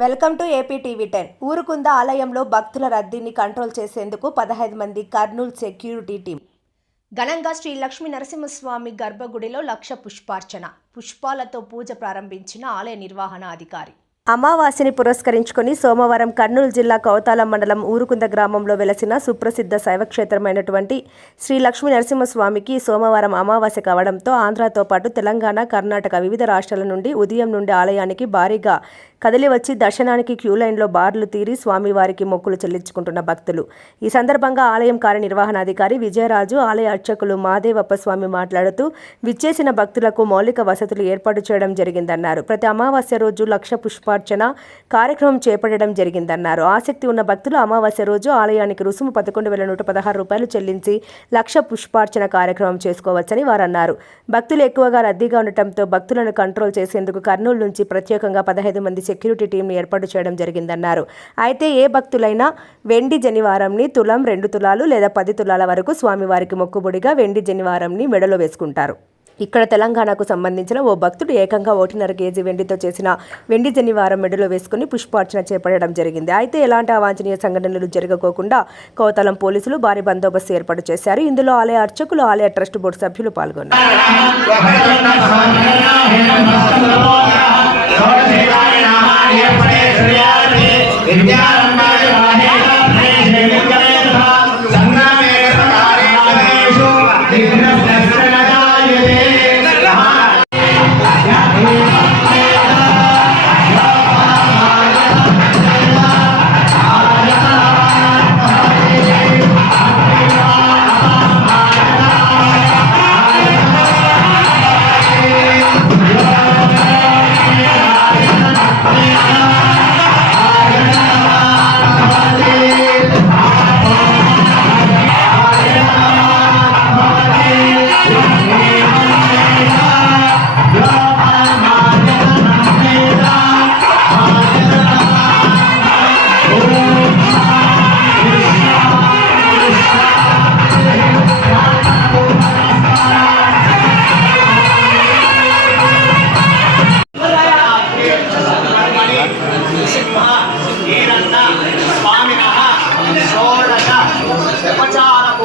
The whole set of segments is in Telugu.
Welcome to AP TV ten. Urukunda ఆలయంలో భక్తుల రద్దీని కంట్రోల్ చేసేందుకు పదహైదు మంది కర్నూలు సెక్యూరిటీ టీం. ఘనంగా శ్రీ లక్ష్మీ నరసింహస్వామి గర్భగుడిలో లక్ష పుష్పార్చన. పుష్పాలతో పూజ ప్రారంభించిన ఆలయ నిర్వహణ అధికారి అమావాస్యని పురస్కరించుకొని సోమవారం కర్నూలు జిల్లా కౌతాల మండలం ఊరుకుంద గ్రామంలో వెలసిన సుప్రసిద్ధ శైవక్షేత్రమైనటువంటి శ్రీ లక్ష్మీ నరసింహస్వామికి సోమవారం అమావాస్య కావడంతో ఆంధ్రతో పాటు తెలంగాణ కర్ణాటక వివిధ రాష్ట్రాల నుండి ఉదయం నుండి ఆలయానికి భారీగా కదిలి వచ్చి దర్శనానికి క్యూ లైన్లో బార్లు తీరి స్వామివారికి మొక్కులు చెల్లించుకుంటున్న భక్తులు. ఈ సందర్భంగా ఆలయం కార్యనిర్వహణాధికారి విజయరాజు ఆలయ అర్చకులు మాదేవప్ప స్వామి మాట్లాడుతూ విచ్చేసిన భక్తులకు మౌలిక వసతులు ఏర్పాటు చేయడం జరిగిందన్నారు. ప్రతి అమావాస్య రోజు లక్ష పుష్ప పుష్పార్చన కార్యక్రమం చేపట్టడం జరిగిందన్నారు. ఆసక్తి ఉన్న భక్తులు అమావాస్య రోజు ఆలయానికి రుసుము పదకొండు వేల నూట పదహారు రూపాయలు చెల్లించి లక్ష పుష్పార్చన కార్యక్రమం చేసుకోవచ్చని వారు అన్నారు భక్తులు ఎక్కువగా రద్దీగా ఉండటంతో భక్తులను కంట్రోల్ చేసేందుకు కర్నూలు నుంచి ప్రత్యేకంగా పదహైదు మంది సెక్యూరిటీ టీంను ఏర్పాటు చేయడం జరిగిందన్నారు. అయితే ఏ భక్తులైనా వెండి జనివారంని తులం రెండు తులాలు లేదా పది తులాల వరకు స్వామివారికి మొక్కుబడిగా వెండి జనివారంని మెడలో వేసుకుంటారు. ఇక్కడ తెలంగాణకు సంబంధించిన ఓ భక్తుడు ఏకంగా ఒకటిన్నర కేజీ వెండితో చేసిన వెండి జనివారం మెడలో వేసుకుని పుష్పార్చన చేపట్టడం జరిగింది. అయితే ఎలాంటి అవాంఛనీయ సంఘటనలు జరగకోకుండా కోతలం పోలీసులు భారీ బందోబస్తు ఏర్పాటు చేశారు. ఇందులో ఆలయ అర్చకులు ఆలయ ట్రస్ట్ బోర్డు సభ్యులు పాల్గొన్నారు.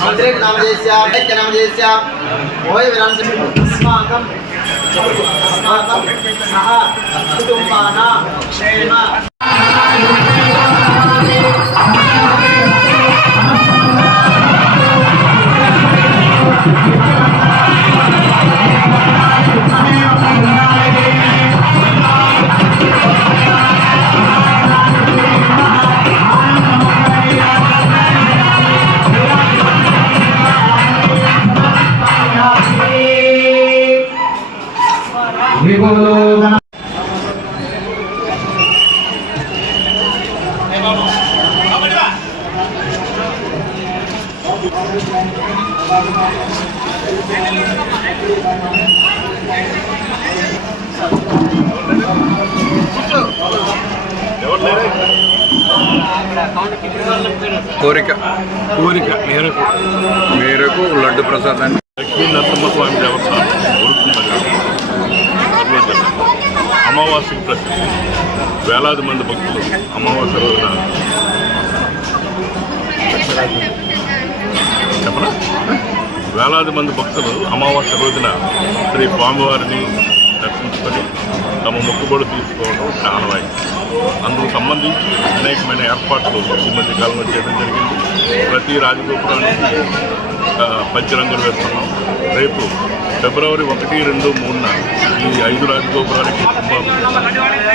మంత్రికనం చేశాం ఐక్యనం చేశాం ఓయ్ విరాంశం అస్మాకం అస్మాకం సహ కుటుంబాన క్షేమ విభులో కోరిక కోరిక మేరకు. మేరకు లడ్డు ప్రసాదాన్ని లక్ష్మీ నరసింహస్వామి దేవస్థానం అమావాస్యకి ప్రసిద్ధి. వేలాది మంది భక్తులు అమావాస్య రోజున. తరఫున వేలాది మంది భక్తులు అమావాస్య రోజున శ్రీ స్వామివారిని దర్శించుకొని తమ మొక్కుబడి తీసుకోవడం ఆనవాయి అందుకు సంబంధించి అనేకమైన ఏర్పాట్లు ఈ మధ్య కాలంలో చేయడం జరిగింది. ప్రతి రాజగోపురానికి పంచరంగులు వేస్తున్నాం. రేపు ఫిబ్రవరి ఒకటి రెండు మూడున ఈ ఐదు రాజగోపురాలకి కుంభ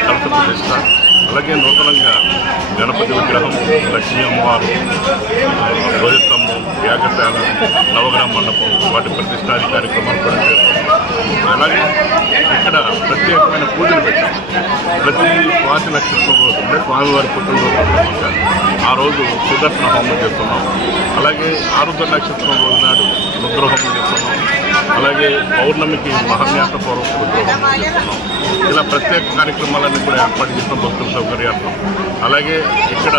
కలస ప్రతిష్ట అలాగే నూతనంగా గణపతి విగ్రహం లక్ష్మీ అమ్మవారు ధ్వజస్తంభం యాగశాల నవగ్రహ మండపం వాటి ప్రతిష్టాది కార్యక్రమాలు కూడా చేస్తాం. అలాగే ఇక్కడ ప్రత్యేకమైన పూజలు పెట్టాం. ప్రతి స్వాతి నక్షత్రం రోజు అంటే స్వామివారి పుట్టినరోజు ఆ రోజు సుదర్శన హోమం చేస్తున్నాం. అలాగే ఆరుద్ర నక్షత్రం రోజు నాడు రుద్రహోమం చేస్తున్నాం. అలాగే పౌర్ణమికి మహాన్యాస పూర్వక రుద్రహోమం చేస్తున్నాం. ఇలా ప్రత్యేక కార్యక్రమాలన్నీ కూడా ఏర్పాటు చేసిన భక్తులు సౌకర్యార్థం. అలాగే ఇక్కడ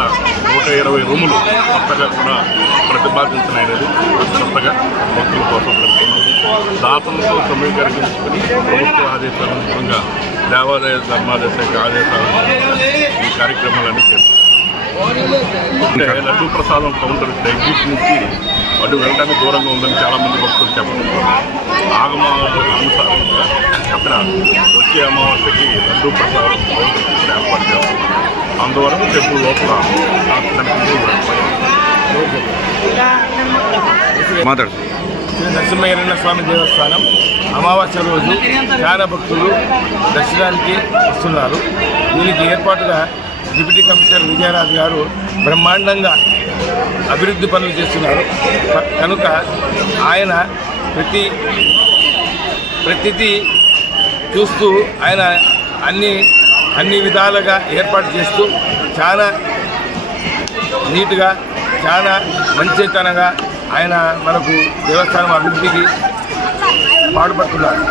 నూట ఇరవై రూములు కొత్తగా కూడా ప్రతిపాదించినది కొత్తగా భక్తుల కోసం దాతలతో సమీకరించుకుని ప్రభుత్వ ఆదేశాల అనుగుణంగా దేవాదాయ ధర్మాదాయ శాఖ ఆదేశాల ఈ కార్యక్రమాలన్నీ చేస్తాం అంటే లడ్డూ ప్రసాదం కౌంటర్ ఎగ్జిట్ నుంచి అటు వెళ్ళడానికి దూరంగా ఉందని చాలామంది భక్తులు చెప్పడం ఆగమ అనుసారంగా అక్కడ వచ్చే అమావాస్యకి లడ్డూ ప్రసాదం కౌంటర్ ఏర్పాటు అందువల్ల టెంపుల్ లోపల మాట్లాడు. శ్రీ నరసింహయ్య స్వామి దేవస్థానం అమావాస్య రోజు చాలా భక్తులు దర్శనానికి వస్తున్నారు. దీనికి ఏర్పాటుగా డిప్యూటీ కమిషనర్ విజయరాజు గారు బ్రహ్మాండంగా అభివృద్ధి పనులు చేస్తున్నారు. కనుక ఆయన ప్రతి ప్రతిదీ చూస్తూ ఆయన అన్ని అన్ని విధాలుగా ఏర్పాటు చేస్తూ చాలా నీట్గా చాలా మంచితనంగా ఆయన మనకు దేవస్థానం అభివృద్ధికి పాటుపడుతున్నారు.